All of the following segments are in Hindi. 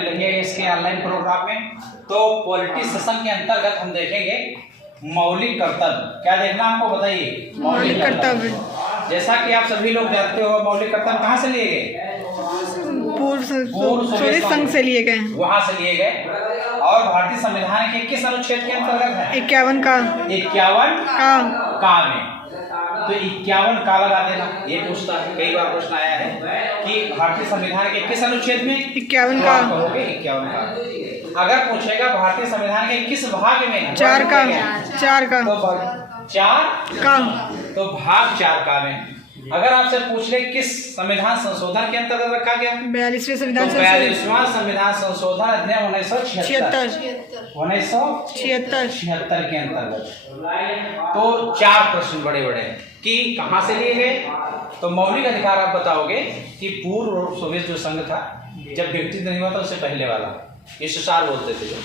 लेंगे इसके ऑनलाइन प्रोग्राम में। तो पॉलिटी सेशन के अंतर्गत हम देखेंगे मौलिक कर्तव्य। क्या देखना हमको बताइए? मौलिक कर्तव्य। जैसा कि आप सभी लोग जानते हो, मौलिक कर्तव्य कहाँ से लिए गए? पूर्व सोवियत संघ से लिए गए, वहाँ से लिए गए। और भारतीय संविधान के किस अनुच्छेद के अंतर्गत है? 51 का। 51 का में। तो 51 का लगा देना। ये पूछता है, कई बार प्रश्न आया है कि भारतीय संविधान के किस अनुच्छेद में? 51 का। कहोगे 51 का। अगर पूछेगा भारतीय संविधान के किस भाग में? 4 का। 4 का। तो 4 का। तो भाग 4 का में। अगर आपसे पूछ ले किस संविधान संशोधन के अंतर्गत रखा गया? 42वें संविधान तो 42वां संविधान संशोधन अधिनियम 1976 के अंतर्गत। तो 4 प्रश्न बड़े बड़े कि कहाँ से लिए गए। तो मौलिक अधिकार आप बताओगे कि पूर्व सोवियत जो संघ था, जब विकसित नहीं हुआ था उससे पहले वाला, ईश्वर बोलते थे, जो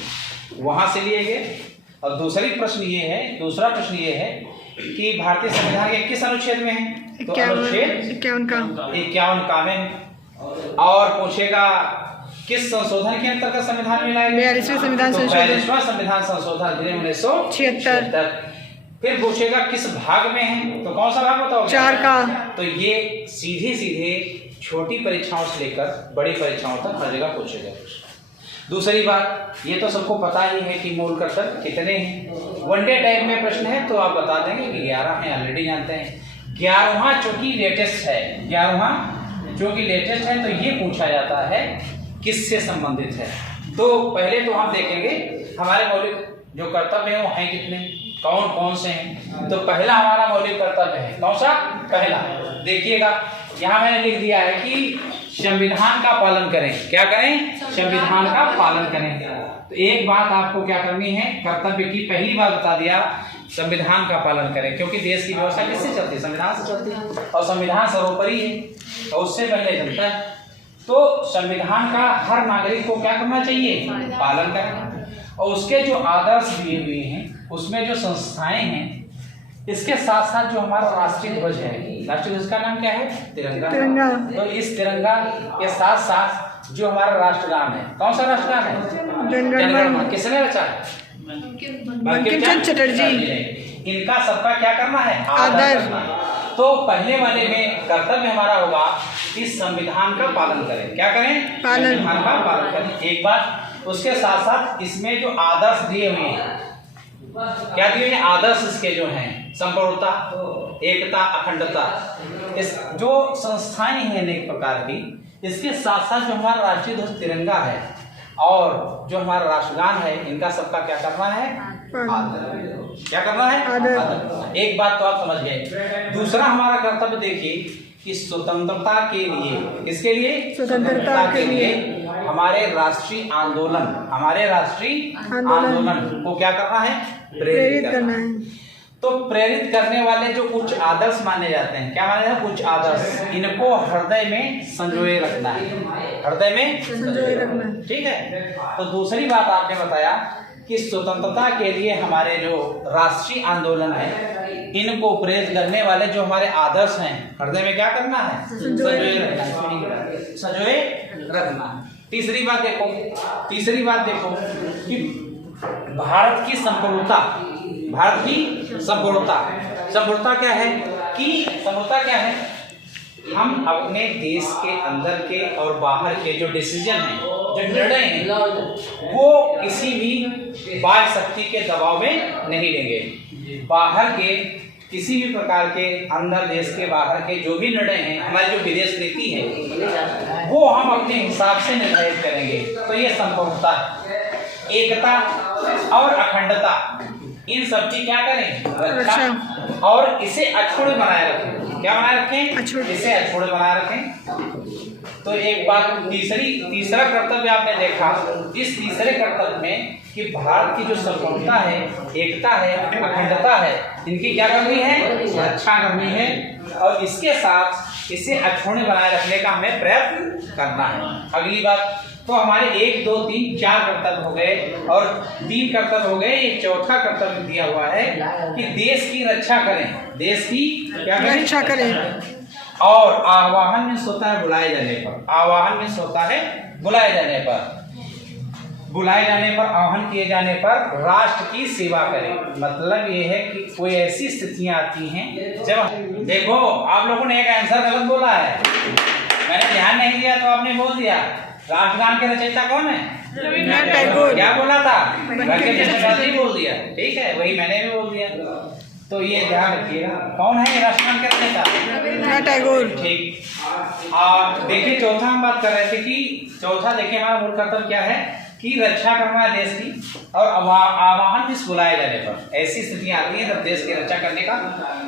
वहां से लिए गए। और दूसरा प्रश्न ये है कि भारतीय संविधान के किस अनुच्छेद में है? तो अनुच्छेद 51 का में। और पूछेगा किस संशोधन के अंतर्गत संविधान में लाया गया? 42वें संविधान संशोधन। 42वां संविधान संशोधन अधिनियम 1976। फिर पूछेगा किस भाग में है? तो कौन सा भाग बताओ? 4 का। तो ये सीधे छोटी परीक्षाओं से लेकर बड़ी परीक्षाओं तक हर जगह पूछेगा। दूसरी बात, ये तो सबको पता ही है कि मूल कर्तव्य कितने हैं। वनडे टाइप में प्रश्न है तो आप बता देंगे कि 11 हैं, ऑलरेडी जानते हैं। 11वां चूंकि लेटेस्ट है, 11वां चूंकि लेटेस्ट है, तो ये पूछा जाता है किससे संबंधित है। तो पहले तो हम देखेंगे हमारे मौलिक जो कर्तव्य है वो हैं कितने, कौन कौन से हैं। तो पहला हमारा मौलिक कर्तव्य है कौन सा? पहला देखिएगा, यहाँ मैंने लिख दिया है कि संविधान का पालन करें। क्या करें? संविधान का पालन करें। तो एक बात आपको क्या करनी है, कर्तव्य की पहली बात बता दिया, संविधान का पालन करें। क्योंकि देश की व्यवस्था किससे चलती है? संविधान से चलती है। और संविधान सर्वोपरि है और उससे पहले जनता है। तो संविधान का हर नागरिक को क्या करना चाहिए? पालन करें। और उसके जो आदर्श दिए हुए हैं, उसमें जो संस्थाएं हैं, इसके साथ साथ जो हमारा राष्ट्रीय ध्वज है, राष्ट्रीय ध्वज का नाम क्या है? तिरंगा। तो इस तिरंगा के साथ साथ जो हमारा राष्ट्रगान है, कौन सा राष्ट्रगान है? जनगण। किसने रचा है? बंकिम चंद्र चटर्जी। इनका सबका क्या करना है? आदर करना। तो पहले वाले में कर्तव्य हमारा होगा कि संविधान का पालन करें। क्या करें? संविधान का पालन करें। एक बात, उसके साथ साथ इसमें जो आदर्श दिए हुए हैं, क्या दिए हैं आदर्श? इसके जो हैं संप्रभुता, एकता, अखंडता, इस जो संस्थाएं हैं अनेक प्रकार की, इसके साथ साथ जो हमारा राष्ट्रीय ध्वज तिरंगा है और जो हमारा राष्ट्रगान है, इनका सबका क्या करना है? आदर। क्या करना है? आदर। एक बात तो आप समझ गए। दूसरा हमारा कर्तव्य देखिए कि स्वतंत्रता के लिए, किसके लिए? स्वतंत्रता के लिए हमारे राष्ट्रीय आंदोलन को क्या करना है? प्रेरित करना है। तो प्रेरित करने वाले जो उच्च आदर्श माने जाते हैं, क्या माने जाते हैं? उच्च आदर्श। इनको हृदय में संजोए रखना है, हृदय में संजोए रखना। ठीक है। तो दूसरी बात आपने बताया कि स्वतंत्रता के लिए हमारे जो राष्ट्रीय आंदोलन है, इनको प्रेरित करने वाले जो हमारे आदर्श हैं, हृदय में क्या करना है? संजोए रखना। तीसरी बात देखो कि भारत की संपूर्णता क्या है? हम अपने देश के अंदर के और बाहर के जो डिसीजन हैं, जो निर्णय हैं, वो किसी भी बाह्य शक्ति के दबाव में नहीं लेंगे। बाहर के किसी भी प्रकार के, अंदर देश के बाहर के जो भी निर्णय हैं, हमारी जो विदेश नीति है, वो हम अपने हिसाब से निर्धारित करेंगे। तो ये संपूर्णता है। एकता और अखंडता, इन सब की क्या करें? रक्षा। और इसे अछूते बनाए रखें। क्या बनाए रखें? इसे अछूते बनाए रखें। तो एक बात, तीसरा कर्तव्य आपने देखा, इस तीसरे कर्तव्य में कि भारत की जो संपूर्णता है, एकता है, अखंडता है, इनकी क्या करनी है? रक्षा करनी है। और इसके साथ इसे अछूते बनाए रखने का हमें प्रयत्न करना है। अगली बात, तो हमारे 1, 2, 3, 4 कर्तव्य हो गए और 3 कर्तव्य हो गए। एक चौथा कर्तव्य दिया हुआ है कि देश की रक्षा करें। देश की क्या करें? रक्षा करें। और आह्वान में सोता है बुलाए जाने पर। बुलाए जाने पर, आह्वान किए जाने पर राष्ट्र की सेवा करें। मतलब ये है कि कोई ऐसी स्थितियां आती हैं जब, देखो आप लोगों ने एक आंसर गलत बोला है, मैंने ध्यान नहीं दिया तो आपने बोल दिया। राष्ट्रगान के रचयिता कौन है? रविन्द्रनाथ टैगोर। क्या बोला था? बंकिम बोल दिया, ठीक है, वही मैंने भी बोल दिया। तो ये ध्यान रखिएगा, कौन है ये राष्ट्रगान के रचयिता? रविन्द्रनाथ टैगोर। ठीक। और देखिए चौथा हम बात कर रहे थे कि चौथा देखिए हमारा मूल कर्तव्य क्या है कि रक्षा करना है देश की, और आवाहन किस बुलाए जाने पर। ऐसी स्थितियां आती हैं जब देश की रक्षा करने का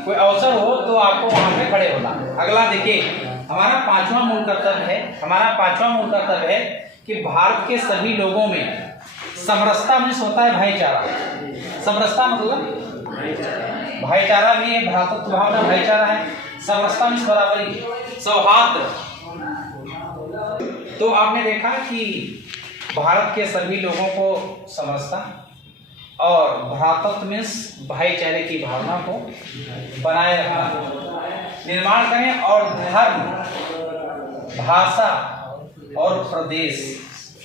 कोई अवसर हो तो आपको वहां पे खड़े होना। अगला देखिए हमारा पांचवा मूल कर्तव्य है कि भारत के सभी लोगों में समरसता में होता है भाईचारा। समरसता मतलब भाईचारा भी है, भ्रातृत्व भावना भाईचारा है। समरसता में बराबरी, सौहार्द। तो आपने देखा कि भारत के सभी लोगों को समरसता और भ्रातृत्व में भाईचारे की भावना को बनाए रखना, निर्माण करें, और धर्म, भाषा और प्रदेश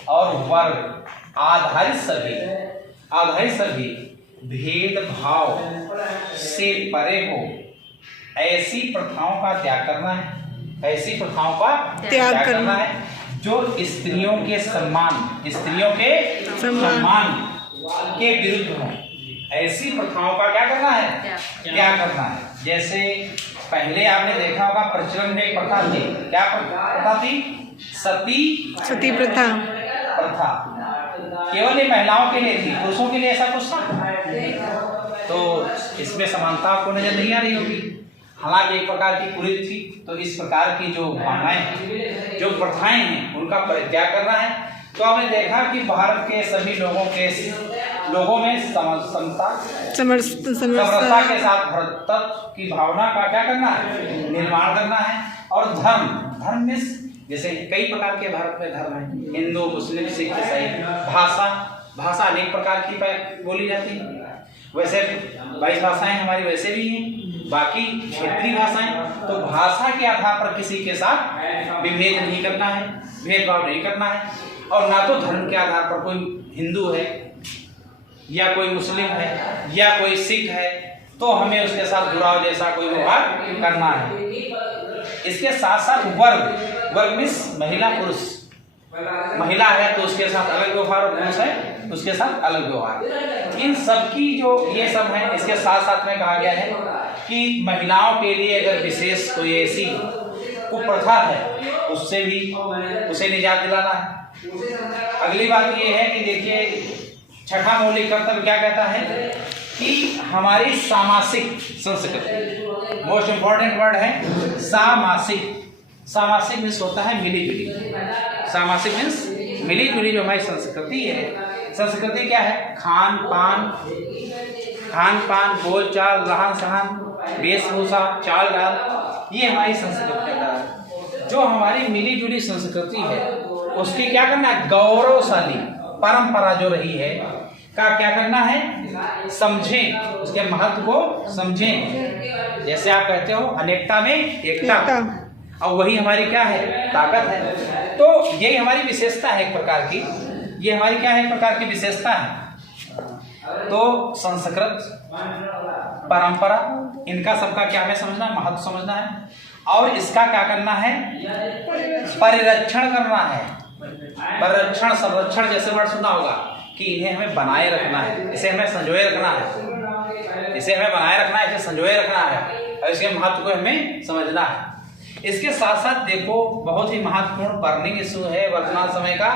और वर्ग आधारित सभी भेदभाव से परे हो ऐसी प्रथाओं का त्याग करना है। ऐसी प्रथाओं का त्याग करना है जो स्त्रियों के सम्मान के विरुद्ध हो। ऐसी प्रथाओं का क्या करना है? त्याग करना है। जैसे पहले आपने देखा होगा प्रचलन में एक प्रथा थी, क्या प्रथा थी? सती प्रथा। केवल ये महिलाओं के लिए थी, पुरुषों के लिए ऐसा कुछ था? तो इसमें समानता आपको नजर नहीं आ रही होगी। हालांकि एक प्रकार की कुरीति थी। तो इस प्रकार की जो भावनाएं, जो प्रथाएं हैं, उनका परित्याग करना है। तो आपने देखा कि भारत के सभी लोगों में समरसता के साथ भ्रातृत्व की भावना का क्या करना है? निर्माण करना है। और धर्म में जैसे कई प्रकार के भारत में धर्म है, हिंदू, मुस्लिम, सिख, ईसाई। भाषा अनेक प्रकार की बोली जाती है। वैसे 22 भाषाएं हमारी वैसे भी हैं, बाकी क्षेत्रीय भाषाएं। तो भाषा के आधार पर किसी के साथ विभेद नहीं करना है, भेदभाव नहीं करना है। और ना तो धर्म के आधार पर कोई हिंदू है या कोई मुस्लिम है या कोई सिख है तो हमें उसके साथ जुड़ाव जैसा कोई व्यवहार करना है। इसके साथ साथ वर्ग मीन्स महिला पुरुष। महिला है तो उसके साथ अलग व्यवहार, और पुरुष है उसके साथ अलग व्यवहार। इन सब की जो ये सब है, इसके साथ साथ में कहा गया है कि महिलाओं के लिए अगर विशेष कोई ऐसी कुप्रथा है उसे निजात दिलाना है। अगली बात ये है कि देखिए छठा मौलिक कर्तव्य क्या कहता है कि हमारी सामासिक संस्कृति, मोस्ट इंपॉर्टेंट वर्ड है सामासिक मीन्स होता है मिली जुली। सामासिक मीन्स मिली जुली जो हमारी संस्कृति है। संस्कृति क्या है? खान पान, बोल चाल, रहन सहन, वेशभूषा, चाल ढाल, ये हमारी संस्कृति है। जो हमारी मिली जुली संस्कृति है उसकी क्या करना है? गौरवशाली परंपरा जो रही है का क्या करना है? समझें, उसके महत्व को समझें। जैसे आप कहते हो अनेकता में एकता, और वही हमारी क्या है? ताकत है। तो यही हमारी विशेषता है एक प्रकार की। ये हमारी क्या है? एक प्रकार की विशेषता है। तो संस्कृत, परंपरा, इनका सबका क्या हमें समझना है? महत्व समझना है। और इसका क्या करना है? परिरक्षण करना है। परिरक्षण, संरक्षण जैसे वर्ड सुना होगा कि इन्हें हमें बनाए रखना है, इसे हमें संजोए रखना है, इसे हमें बनाए रखना है, इसे संजोए रखना है, और इसके महत्व को हमें समझना है। इसके साथ साथ देखो बहुत ही महत्वपूर्ण बर्निंग इशू है वर्तमान समय का,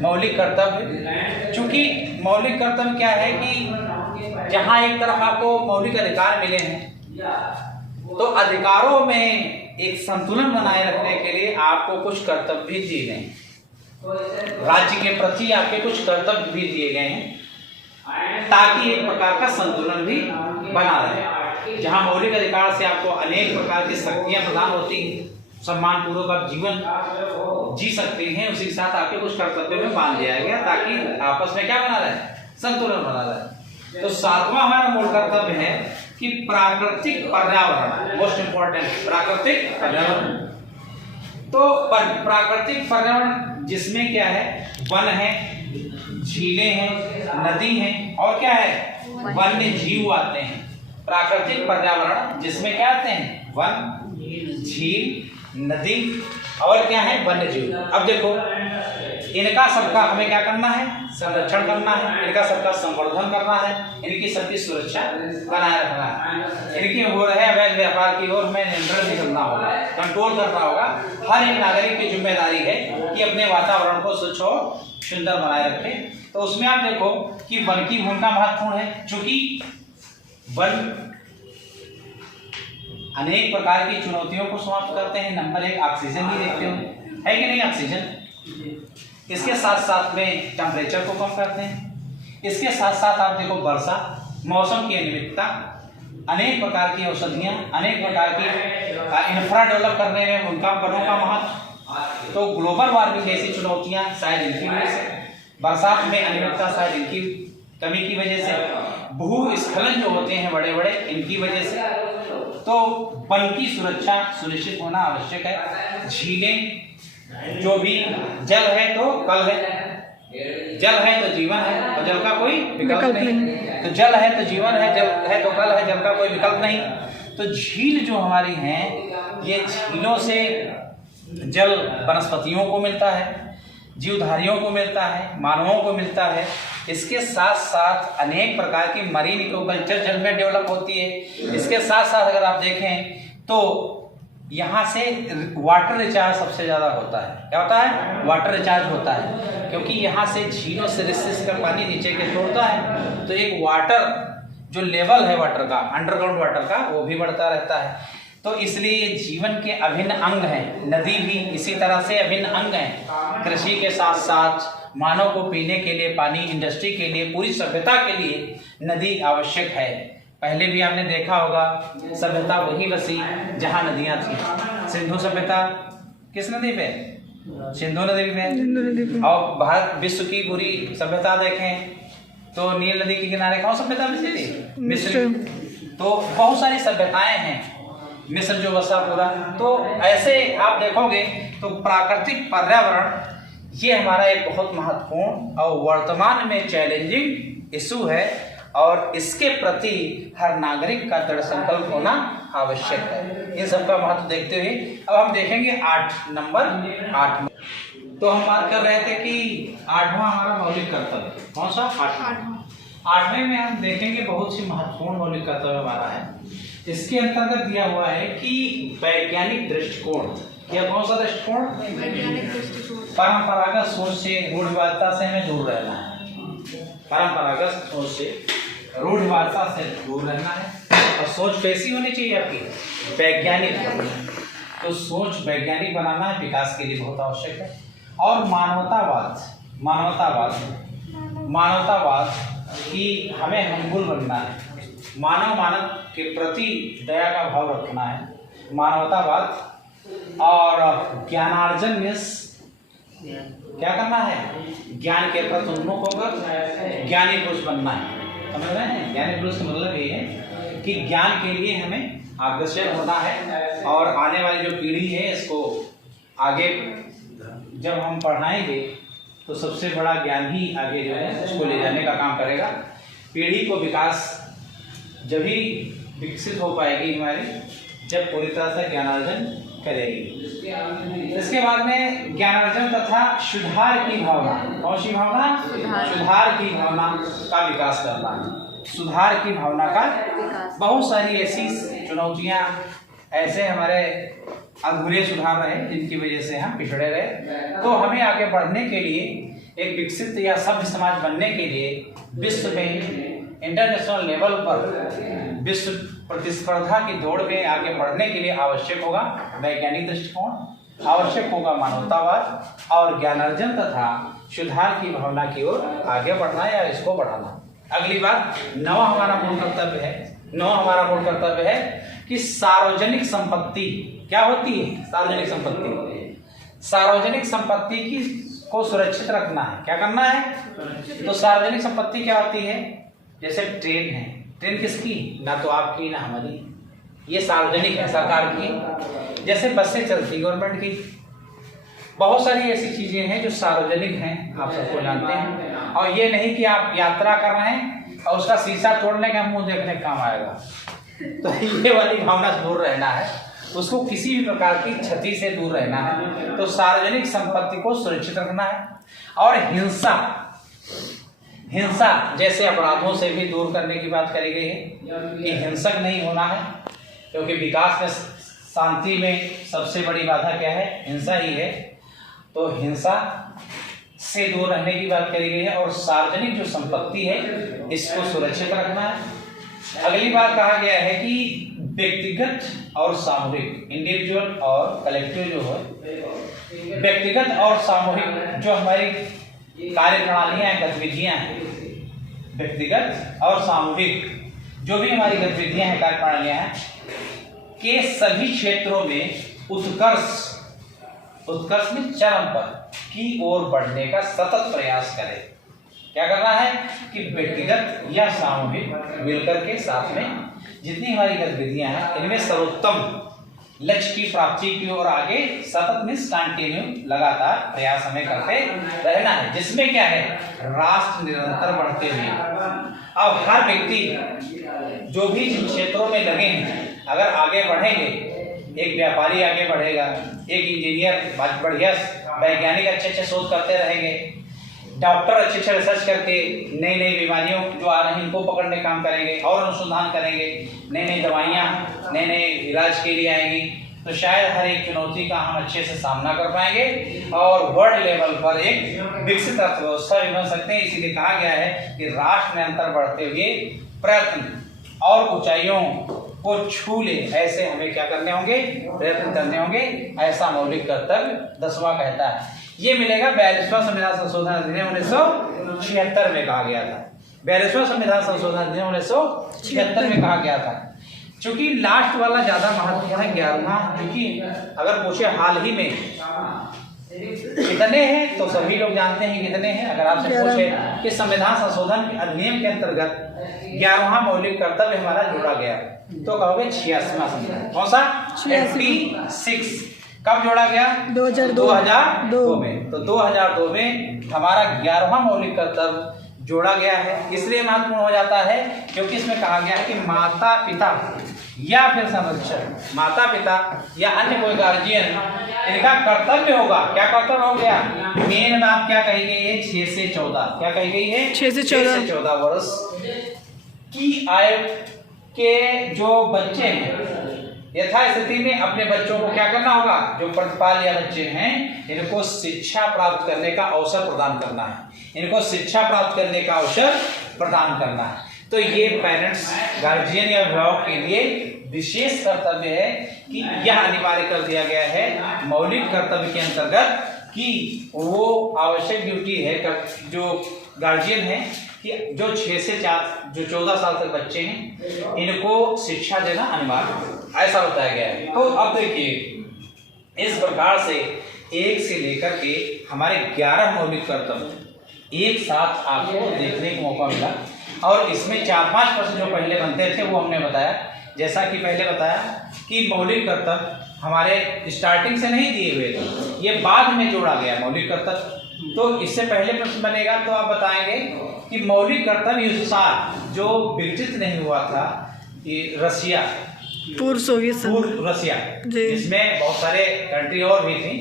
मौलिक कर्तव्य। चूंकि मौलिक कर्तव्य क्या है कि जहां एक तरफ आपको मौलिक अधिकार मिले हैं तो अधिकारों में एक संतुलन बनाए रखने के लिए आपको कुछ कर्तव्य भी दिए गए हैं। राज्य के प्रति आपके कुछ कर्तव्य भी दिए गए हैं ताकि एक प्रकार का संतुलन भी बना रहे। जहां मौलिक अधिकार से आपको अनेक प्रकार की शक्तियां प्रदान होती हैं, सम्मान पूर्वक आप जीवन जी सकते हैं, उसी के साथ आपके कुछ कर्तव्यों में बांध दिया गया ताकि आपस में क्या बना रहे? संतुलन बना रहे। तो सातवां हमारा मूल कर्तव्य है कि प्राकृतिक पर्यावरण, मोस्ट इंपॉर्टेंट, प्राकृतिक पर्यावरण। तो प्राकृतिक पर्यावरण जिसमें क्या है? वन है, झीलें हैं, नदी हैं, और क्या है, वन्य जीव आते हैं। प्राकृतिक पर्यावरण जिसमें क्या आते हैं, वन, झील, नदी और क्या है, वन्य जीव। अब देखो इनका सबका हमें क्या करना है, संरक्षण करना है, इनका सबका संवर्धन करना है, इनकी सबकी सुरक्षा बनाए रखना है। इनकी हो रहे अवैध व्यापार की ओर हमें नियंत्रण भी करना होगा, कंट्रोल करना होगा। हर एक नागरिक की जिम्मेदारी है कि अपने वातावरण को स्वच्छ और सुंदर बनाए रखे। तो उसमें आप देखो कि वन की भूमिका महत्वपूर्ण है, चूंकि वन अनेक प्रकार की चुनौतियों को समाप्त करते हैं। नंबर 1 ऑक्सीजन ही देखते हो, है कि नहीं ऑक्सीजन। इसके साथ साथ में टेम्परेचर को कम करते हैं। इसके साथ साथ आप देखो वर्षा, मौसम की अनियमितता, अनेक प्रकार की औषधियाँ, अनेक प्रकार की इंफ्रा डेवलप करने में उनका वनों का महत्व। तो ग्लोबल वार्मिंग जैसी चुनौतियाँ शायद इनकी वजह से, बरसात में अनियमितता शायद इनकी कमी की वजह से, भूस्खलन जो होते हैं बड़े बड़े इनकी वजह से। तो वन की सुरक्षा सुनिश्चित होना आवश्यक है। झीलें, जो भी जल है तो कल है, जल है तो जीवन है और जल का कोई विकल्प नहीं। तो जल है तो जीवन है, जल है तो कल है, जल का कोई विकल्प नहीं। तो झील जो हमारी हैं, ये झीलों से जल वनस्पतियों को मिलता है, जीवधारियों को मिलता है, मानवों को मिलता है। इसके साथ साथ अनेक प्रकार की मरीन इकोकल्चर जल में डेवलप होती है। इसके साथ साथ अगर आप देखें तो यहाँ से वाटर रिचार्ज सबसे ज़्यादा होता है। क्या होता है, वाटर रिचार्ज होता है, क्योंकि यहाँ से झीलों से रिस कर पानी नीचे के छोड़ता है। तो एक वाटर जो लेवल है वाटर का, अंडरग्राउंड वाटर का, वो भी बढ़ता रहता है। तो इसलिए जीवन के अभिन्न अंग हैं। नदी भी इसी तरह से अभिन्न अंग हैं। कृषि के साथ साथ मानव को पीने के लिए पानी, इंडस्ट्री के लिए, पूरी सभ्यता के लिए नदी आवश्यक है। पहले भी आपने देखा होगा सभ्यता वही बसी जहाँ नदियाँ थी। सिंधु सभ्यता किस नदी पे, सिंधु नदी पे। और भारत विश्व की पूरी सभ्यता देखें तो नील नदी के किनारे कौन सभ्यता बसी थी, मिस्र। तो बहुत सारी सभ्यताएं हैं, मिस्र जो बसा पूरा। तो ऐसे आप देखोगे तो प्राकृतिक पर्यावरण ये हमारा एक बहुत महत्वपूर्ण और वर्तमान में चैलेंजिंग इशू है, और इसके प्रति हर नागरिक का दृढ़ संकल्प होना आवश्यक है। इन सब का महत्व देखते हुए अब हम देखेंगे 8 नंबर 8। तो हम बात कर रहे थे कि 8वां हमारा मौलिक कर्तव्य कौन सा, 8वें में हम देखेंगे बहुत सी महत्वपूर्ण मौलिक कर्तव्य हमारा है। इसके अंतर्गत दिया हुआ है कि वैज्ञानिक दृष्टिकोण, यह कौन सा दृष्टिकोण, वैज्ञानिक दृष्टिकोण। परंपरागत सोच से, रूढ़िवादिता से हमें दूर रहना है। परंपरागत सोच से, रूढ़िवादिता से दूर रहना है। और सोच कैसी होनी चाहिए आपकी, वैज्ञानिक। तो सोच वैज्ञानिक बनाना है, विकास के लिए बहुत आवश्यक है। और मानवतावाद, मानवतावाद कि हमें हमगुल बनना है, मानव के प्रति दया का भाव रखना है, मानवतावाद। और ज्ञानार्जन मीन्स क्या करना है, ज्ञान के प्रति उन्मुख होकर ज्ञानी पुरुष बनना है। समझ रहे हैं, ज्ञानी पुरुष का मतलब ये है कि ज्ञान के लिए हमें अग्रसर होना है। और आने वाली जो पीढ़ी है इसको आगे जब हम पढ़ाएंगे तो सबसे बड़ा ज्ञान ही आगे जो है उसको ले जाने का काम करेगा। पीढ़ी को विकास जब ही विकसित हो पाएगी हमारी, जब पूरी तरह से ज्ञानार्जन करेगी। इसके बाद में ज्ञानार्जन तथा सुधार की भावना, कौन सी भावना, सुधार की भावना का विकास करना है। सुधार की भावना का, बहुत सारी ऐसी चुनौतियां, ऐसे हमारे अधूरे सुधार रहे जिनकी वजह से हम पिछड़े रहे। तो हमें आगे बढ़ने के लिए, एक विकसित या सभ्य समाज बनने के लिए विश्व में, इंटरनेशनल लेवल पर विश्व प्रतिस्पर्धा की दौड़ में आगे बढ़ने के लिए आवश्यक होगा वैज्ञानिक दृष्टिकोण, आवश्यक होगा मानवतावाद और ज्ञानार्जन तथा सुधार की भावना की ओर आगे बढ़ना या इसको बढ़ाना। अगली बात, नवा हमारा मूल कर्तव्य है कि सार्वजनिक संपत्ति क्या होती है, सार्वजनिक संपत्ति, सार्वजनिक संपत्ति की को सुरक्षित रखना है। क्या करना है, तो सार्वजनिक संपत्ति क्या होती है, जैसे ट्रेन है, ट्रेन किसकी, ना तो आपकी ना हमारी, ये सार्वजनिक है, सरकार की। जैसे बसें चलती गवर्नमेंट की, बहुत सारी ऐसी चीजें हैं जो सार्वजनिक हैं, आप सबको जानते हैं, और ये नहीं कि आप यात्रा कर रहे हैं और उसका शीशा तोड़ने का मुंह देखने का काम आएगा। तो ये वाली भावना से दूर रहना है, उसको किसी भी प्रकार की क्षति से दूर रहना है। तो सार्वजनिक संपत्ति को सुरक्षित रखना है, और हिंसा जैसे अपराधों से भी दूर करने की बात करी गई है कि हिंसक नहीं होना है, क्योंकि विकास में, शांति में सबसे बड़ी बाधा क्या है? हिंसा ही है। तो हिंसा से दूर रहने की बात करी गई है, और सार्वजनिक जो संपत्ति है इसको सुरक्षित रखना है। अगली बात कहा गया है कि व्यक्तिगत और सामूहिक, इंडिविजुअल और कलेक्टिव जो है, व्यक्तिगत और सामूहिक जो हमारी कार्य प्रणालियां हैं, गतिविधियां हैं, व्यक्तिगत और सामूहिक जो भी हमारी गतिविधियां हैं, कार्य प्रणालियां हैं, के सभी क्षेत्रों में उत्कर्ष में चरम पर की ओर बढ़ने का सतत प्रयास करें। क्या करना है कि व्यक्तिगत या सामूहिक मिलकर के साथ में जितनी हमारी गतिविधियां हैं इनमें सर्वोत्तम लक्ष्य की प्राप्ति की ओर आगे सतत मिस कंटिन्यू लगातार प्रयास हमें करते रहना है, जिसमें क्या है? राष्ट्र निरंतर बढ़ते हुए। अब हर व्यक्ति जो भी जिन क्षेत्रों में लगे हैं, अगर आगे बढ़ेंगे, एक व्यापारी आगे बढ़ेगा, एक इंजीनियर बढ़िया वैज्ञानिक अच्छे शोध करते रहेंगे, डॉक्टर अच्छे रिसर्च करके नई नई बीमारियों जो आ रही हैं इनको पकड़ने काम करेंगे और अनुसंधान करेंगे, नई नई दवाइयाँ नए नए इलाज के लिए आएंगी, तो शायद हर एक चुनौती का हम अच्छे से सामना कर पाएंगे और वर्ल्ड लेवल पर एक विकसित अर्थव्यवस्था भी बन सकते हैं। इसीलिए कहा गया है कि राष्ट्र निरंतर बढ़ते हुए प्रयत्न और ऊंचाइयों को छू ले, ऐसे हमें क्या करने होंगे? प्रयत्न करने होंगे। ऐसा मौलिक कर्तव्य 10वां कहता है। ये मिलेगा 42वां संविधान संशोधन अधिनियम 1976 में कहा गया था। 42वां संविधान संशोधन अधिनियम 1976 में कहा गया था। चूंकि लास्ट वाला ज्यादा महत्व है, 11वां, क्योंकि अगर पूछे हाल ही में कितने हैं तो सभी लोग जानते हैं कितने हैं। अगर आपसे पूछे कि संविधान संशोधन अधिनियम के अंतर्गत 11वां मौलिक कर्तव्य हमारा जोड़ा गया, तो कहोगे 86वां संविधान। कौन सा? 86। कब जोड़ा गया? 2002 में। तो 2002 में हमारा 11वां मौलिक कर्तव्य जोड़ा गया है। इसलिए महत्वपूर्ण हो जाता है क्योंकि इसमें कहा गया है कि माता पिता या फिर संरक्षक, माता पिता या अन्य कोई गार्जियन, इनका कर्तव्य होगा। क्या कर्तव्य हो गया? मेन बात क्या कही गई है? 6 से 14। क्या कही गई है? 6 से 14 वर्ष की आयु के जो बच्चे हैं, यथा स्थिति में अपने बच्चों को क्या करना होगा? जो प्रतिपाल या बच्चे हैं, इनको शिक्षा प्राप्त करने का अवसर प्रदान करना है। इनको शिक्षा प्राप्त करने का अवसर प्रदान करना है। तो ये पेरेंट्स, गार्जियन या अभिभावक के लिए विशेष कर्तव्य है कि यह अनिवार्य कर दिया गया है मौलिक कर्तव्य के अंतर्गत कि वो आवश्यक ड्यूटी है जो गार्जियन है कि जो 6 से 4 जो 14 साल तक बच्चे हैं, इनको शिक्षा देना अनिवार्य, ऐसा बताया गया है। तो अब देखिए, इस प्रकार से 1 से लेकर के हमारे 11 मौलिक कर्तव्य एक साथ आपको देखने को मौका मिला, और इसमें 4-5 प्रश्न जो पहले बनते थे वो हमने बताया। जैसा कि पहले बताया कि मौलिक कर्तव्य हमारे स्टार्टिंग से नहीं दिए हुए थे, ये बाद में जोड़ा गया मौलिक कर्तव्य। तो इससे पहले प्रश्न बनेगा तो आप बताएंगे कि मौलिक कर्तव्य उस साल जो विकसित नहीं हुआ था, रसिया, पूर्व सोवियत रसिया, जिसमें बहुत सारे कंट्री और भी थी,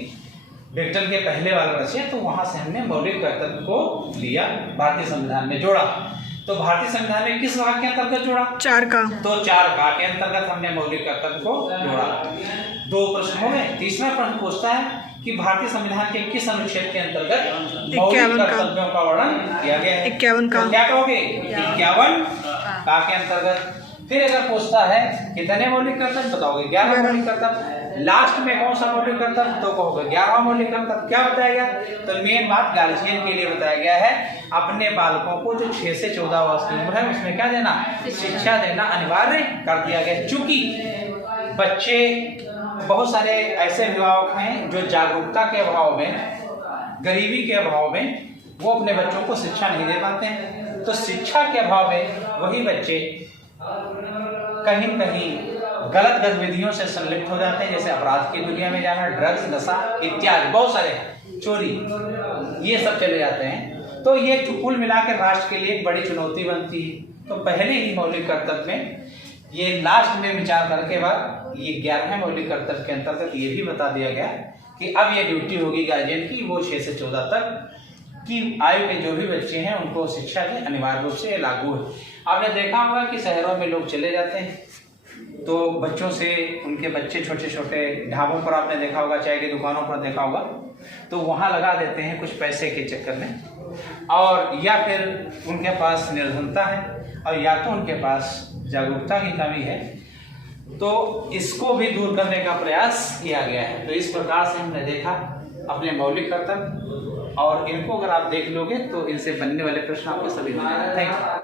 विक्टर के पहले वाला रसिया, तो वहां से हमने मौलिक कर्तव्य को लिया, भारतीय संविधान में जोड़ा। तो भारतीय संविधान में किस भाग के अंतर्गत जोड़ा? 4 का। तो 4 का के अंतर्गत हमने मौलिक कर्तव्य को जोड़ा। 2 प्रश्न हो गए। तीसरा प्रश्न पूछता है कि भारतीय संविधान के किस अनुच्छेद के अंतर्गत मौलिक कर्तव्यों का वर्णन किया गया है? 51 का। क्या कहोगे? 51 का के अंतर्गत। फिर अगर पूछता है कितने मौलिक कर्तव्य, बताओगे 11 मौलिक कर्तव्य। लास्ट में कौन सा मौलिक कर्तव्य, तो कहोगे 11वां मौलिक कर्तव्य। क्या बताया गया? तो मेन बात गार्जियन के लिए बताया गया है, अपने बालकों को जो 6 से 14 वर्ष की उम्र है उसमें क्या देना? शिक्षा देना अनिवार्य कर दिया गया। चूंकि बच्चे, बहुत सारे ऐसे अभिभावक हैं जो जागरूकता के अभाव में, गरीबी के अभाव में वो अपने बच्चों को शिक्षा नहीं दे पाते हैं। तो शिक्षा के अभाव में वही बच्चे कहीं न कहीं गलत गतिविधियों से संलिप्त हो जाते हैं, जैसे अपराध की दुनिया में जाना, ड्रग्स, नशा इत्यादि बहुत सारे, चोरी, ये सब चले जाते हैं। तो ये कुल मिलाकर राष्ट्र के लिए एक बड़ी चुनौती बनती है। तो पहले ही मौलिक कर्तव्य में ये लास्ट में विचार करके बाद ये 11वें मौलिक कर्तव्य के अंतर्गत ये भी बता दिया गया कि अब ये ड्यूटी होगी गार्जियन की, वो 6 से 14 तक की आयु के जो भी बच्चे हैं उनको शिक्षा की अनिवार्य रूप से लागू है। आपने देखा होगा कि शहरों में लोग चले जाते हैं तो बच्चों से, उनके बच्चे छोटे छोटे ढाबों पर आपने देखा होगा, चाय की दुकानों पर देखा होगा, तो वहाँ लगा देते हैं कुछ पैसे के चक्कर में, और या फिर उनके पास निर्धनता है और या तो उनके पास जागरूकता की कमी है, तो इसको भी दूर करने का प्रयास किया गया है। तो इस प्रकार से हमने देखा अपने मौलिक कर्तव्य, और इनको अगर आप देख लोगे तो इनसे बनने वाले प्रश्न आपके सभी हो जाएंगे। Thank you.